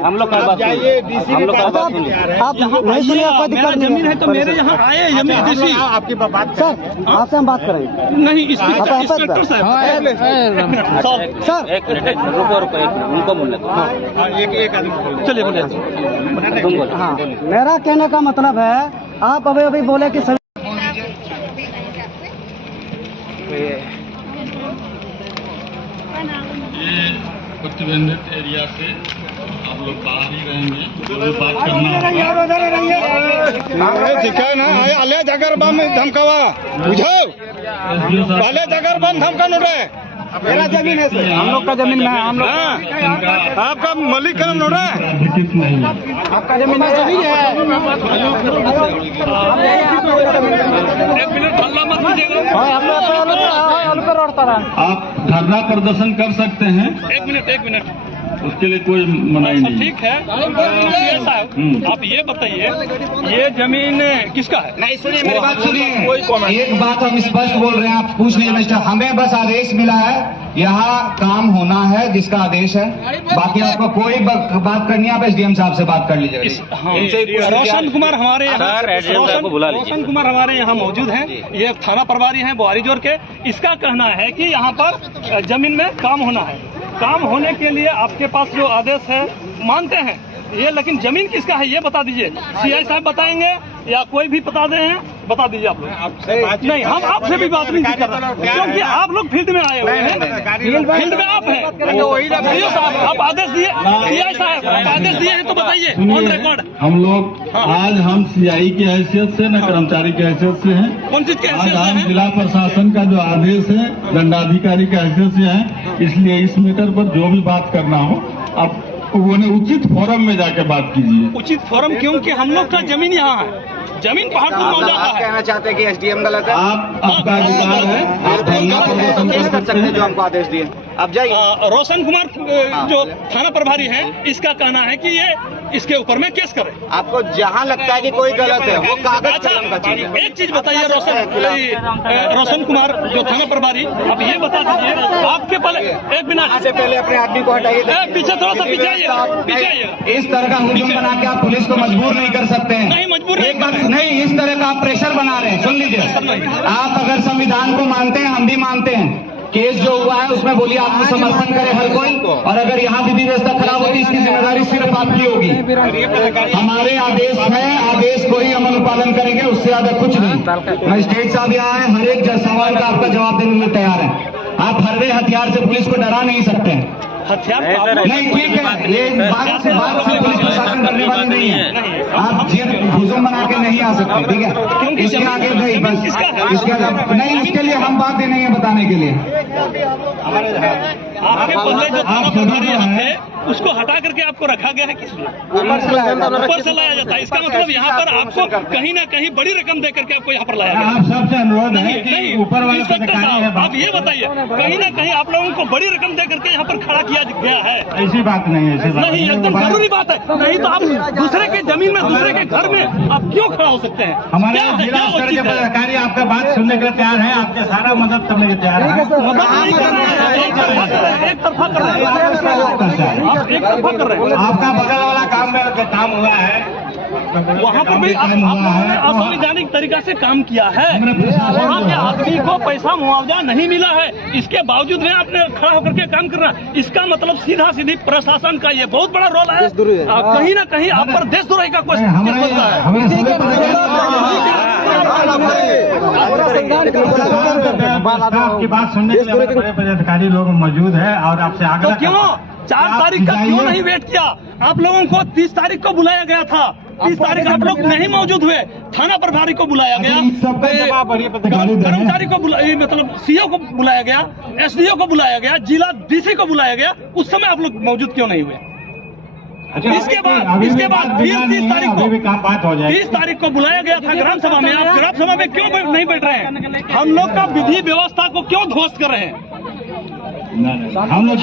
हम लोग का बात जाइए, डीसी हम लोग का बात सुनिए। आप नहीं सुनिए, कोई दिक्कत नहीं जमीन है तो मेरे यहाँ आए जमीन डीसी आपकी बात सर, आपसे हम बात करेंगे। नहीं इंस्पेक्टर साहब सर एक मिनट रुको एक मिनट उनको बोलने दो। एक आदमी चलिए बोले तुम बोलो। हाँ, मेरा कहने का मतलब है आप अभी बोले कि प्रतिबंधित एरिया से आप लोग बाहर ही रहेंगे, जो भी बात करना ठीक है ना आले जगर बम धमकावा बुझो आले जगर बम धमका नोट है मेरा जमीन है सर, हम लोग का जमीन है, हम लोग आपका मालिक का नोट है, अधिकृत नहीं है। आपका जमीन है। एक मिनट हल्ला मत कीजिएगा, आप धरना प्रदर्शन कर सकते हैं, एक मिनट उसके लिए कोई मनाही नहीं। ठीक है साहब, आप ये बताइए ये जमीन किसका है? नहीं सुनिए मेरी बात सुनिए, एक बात हम स्पष्ट बोल रहे हैं, आप पूछ नहीं मिस्टर, हमें बस आदेश मिला है, यहाँ काम होना है जिसका आदेश है, बाकी आपको कोई बात करनी है आप एसडीएम साहब से बात कर लीजिएगा। रोशन कुमार हमारे रोशन कुमार हमारे यहाँ मौजूद हैं, ये थाना प्रभारी हैं बोआरीजोर के। इसका कहना है कि यहाँ पर जमीन में काम होना है, काम होने के लिए आपके पास जो आदेश है मानते हैं ये, लेकिन जमीन किसका है ये बता दीजिए। सीआई साहब बताएंगे या कोई भी बता दे बता दीजिए आप लोग। नहीं हम आपसे भी बात नहीं कर रहे क्योंकि आप लोग फील्ड में आए हुए हैं, फील्ड में आप हैं साहब, आप आदेश दिए, सीआई साहब आदेश दिए हैं तो बताइए ऑन रिकॉर्ड। हम लोग आज हम सीआई की हैसियत से न कर्मचारी की हैसियत से हैं, कौन चीज के आज हैसियत हम से जिला प्रशासन का जो आदेश है दंडाधिकारी की हैसियत से हैं, इसलिए इस मैटर पर जो भी बात करना हो आप वो उचित फोरम में जाके बात कीजिए। उचित फोरम क्योंकि हम लोग का जमीन यहाँ है, जमीन पहाड़पुर मौजा का है। कहना चाहते हैं कि एसडीएम गलत है, आप आपका अधिकार है, आप धरना प्रदर्शन केस कर सकते हैं जो हमको आदेश दिए। अब जाइए। रोशन कुमार जो थाना प्रभारी हैं इसका कहना है कि ये इसके ऊपर में केस करे। आपको जहाँ लगता है कि कोई गलत है वो कागज कलम का चीज है। एक चीज बताइए रोशन कुमार जो थाना प्रभारी, आप ये बता दीजिए आपके पहले एक मिनट से पहले अपने आदमी को हटाइए, पीछे थोड़ा सा पीछे आइए। इस तरह का हुजूम बना के आप पुलिस को मजबूर नहीं कर सकते हैं। नहीं मजबूर नहीं, इस तरह का आप प्रेशर बना रहे हैं। सुन लीजिए, आप अगर संविधान को मानते हैं, हम भी मानते हैं, केस जो हुआ है उसमें बोलिए आत्मसमर्पण करे हर कोई, और अगर यहाँ विधि व्यवस्था खराब होती इसकी जिम्मेदारी सिर्फ आपकी होगी। हमारे आदेश है, आदेश को ही हम अनुपालन करेंगे, उससे ज्यादा कुछ नहीं। मजिस्ट्रेट साहब यहाँ है, हर एक सवाल का आपका जवाब देने में तैयार है। आप हरवे हथियार से पुलिस को डरा नहीं सकते हैं। हथियार नहीं ठीक है, ये बात से पुलिस प्रशासन करने वाली नहीं है। आप हुजूम बना के नहीं आ सकते, ठीक है? इसके आगे नहीं, बस इसके आगे नहीं, उसके लिए हम बात नहीं है बताने के लिए। आपके बदले जो थाना प्रभारी हैं उसको हटा करके आपको रखा गया है किस लिए? ऊपर से लाया जाता है, इसका मतलब यहाँ पर आपको कहीं ना कहीं बड़ी रकम दे करके आपको यहाँ पर लाया गया। आप सबसे अनुरोध है कि ऊपर वाले इंस्पेक्टर साहब आप ये बताइए, कहीं ना कहीं आप लोगों को बड़ी रकम दे करके यहाँ पर खड़ा किया गया है? ऐसी बात नहीं है, ऐसी बात नहीं, एकदम जरूरी बात है। नहीं तो आप दूसरे के जमीन में दूसरे के घर में आप क्यों खड़ा हो सकते हैं? हमारे जिला स्तर के पदाधिकारी आपका बात सुनने के लिए तैयार है, आपके सारा मदद करने के तैयार है। मदद नहीं कर रहे हैं, एक तरफा कर रहे हैं, एक तरफा कर रहे हैं। आपका बगल वाला काम में काम हुआ है, वहाँ पर भी आप लोगों ने असंवैधानिक तरीका से काम किया है, वहाँ के आदमी को पैसा मुआवजा नहीं मिला है, इसके बावजूद में आपने खड़ा होकर के काम कर रहा है। इसका मतलब सीधा सीधी प्रशासन का ये बहुत बड़ा रोल है, कहीं ना कहीं आप पर देशद्रोही का कुछ आपकी बात सुनने के लिए बड़े पदाधिकारी लोग मौजूद है और आपसे आग्रह क्यों 4 तारीख का क्यों नहीं वेट किया? आप लोगों को 30 तारीख को बुलाया गया था, 30 तारीख आप लोग नहीं मौजूद हुए, थाना प्रभारी को बुलाया गया, कर्मचारी को बुलाया, मतलब सीओ को बुलाया गया, एसडीओ को बुलाया गया, जिला डीसी को बुलाया गया, उस समय आप लोग मौजूद क्यों नहीं हुए? इसके बाद फिर 30 तारीख को काम बात हो जाए, 30 तारीख को बुलाया गया था ग्राम सभा में, आप ग्राम सभा में क्यों नहीं बैठ रहे हैं? हम लोग का विधि व्यवस्था को क्यों ध्वस्त कर रहे हैं? हम लोग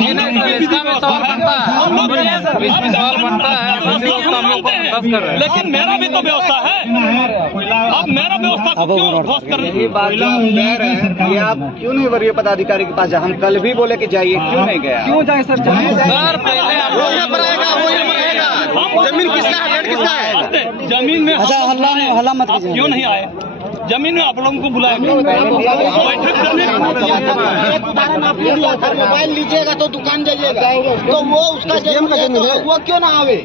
लेकिन मेरा भी तो व्यवस्था है, अब मेरा व्यवस्था को क्यों ध्वस्त कर रहे हैं? ये आप क्यों नहीं वरीय पदाधिकारी के पास जाए? हम कल भी बोले कि जाइए, क्यों नहीं गया? क्यों जाए सर? सर पहले अच्छा, हल्ला मत आप कीजिए। क्यों नहीं आए? जमीन में आप लोगों को बुलाया गया बैठक करने उदाहरण आपने दिया था, मोबाइल लीजिएगा तो दुकान जाइएगा, तो वो उसका जमीन है तो वो क्यों ना आवे?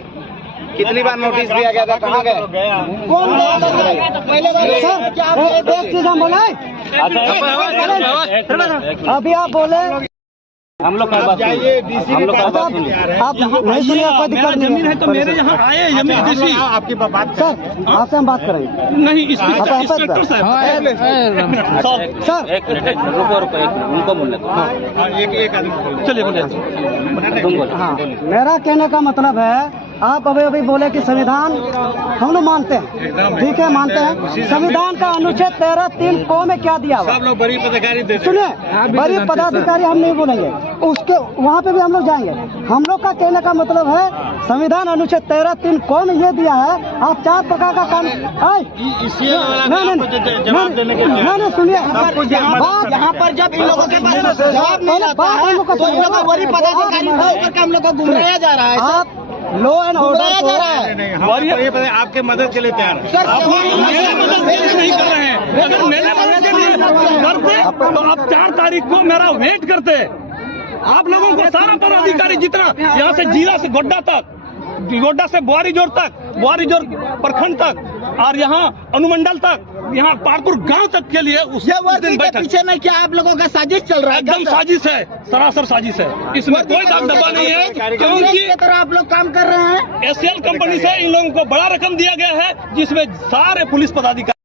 कितनी बार नोटिस दिया गया था, कहाँ गए? कौन गया था सर? पहले बार सर क्या आप एक चीज हम बोले, अभी आप बोले हम लोग कल बात सुनिए। हम लोग कल बात सुनिए। आप नहीं सुनिए, कोई दिक्कत नहीं जमीन है तो मेरे यहाँ आए जमीन किसी आपकी बात सर, आपसे हम बात करेंगे नहीं इंस्पेक्टर साहब सर। एक मिनट रुको एक मिनट, उनको बोलने दो। चलिए बोले तुम बोलो। हाँ, मेरा कहने का मतलब है, आप अभी बोले कि संविधान हम लोग मानते हैं, ठीक है मानते हैं। संविधान का अनुच्छेद 13(3) को में क्या दिया हुआ? सब लोग बड़ी पदाधिकारी सुनिए, बड़ी पदाधिकारी हम नहीं बोलेंगे, उसके वहाँ पे भी हम लोग जाएंगे। हम लोग का कहने का मतलब है, संविधान अनुच्छेद 13(3) को में ये दिया है, आप 4 प्रकार का काम नहीं, सुनिए यहाँ पर जब इन लोगों के पास जवाब नहीं आता है तो इन लोग बड़ी पदाधिकारी होकर हम लोग को घुमाया जा रहा है। आप लॉ एंड घुमाया जा रहा ऑर्डर है आपके मदद के लिए तैयार है। सर, मेरे मदद के लिए नहीं कर रहे हैं। अगर मेरे मदद के लिए करते तो आप 4 तारीख को मेरा वेट करते। आप लोगों को सारा पदाधिकारी जितना यहाँ से जीरा से गोड्डा तक, गोड्डा से बुआरी जोर तक, बुआरी जोर प्रखंड तक और यहाँ अनुमंडल तक, यहाँ पारपुर गांव तक के लिए उस दिन बैठक। पीछे में क्या आप लोगों का साजिश चल रहा है? एकदम साजिश है, सरासर साजिश है, इसमें कोई दाग दबा नहीं है। क्योंकि की तरह आप लोग काम कर रहे हैं। एसएल कंपनी से इन लोगों को बड़ा रकम दिया गया है, जिसमें सारे पुलिस पदाधिकारी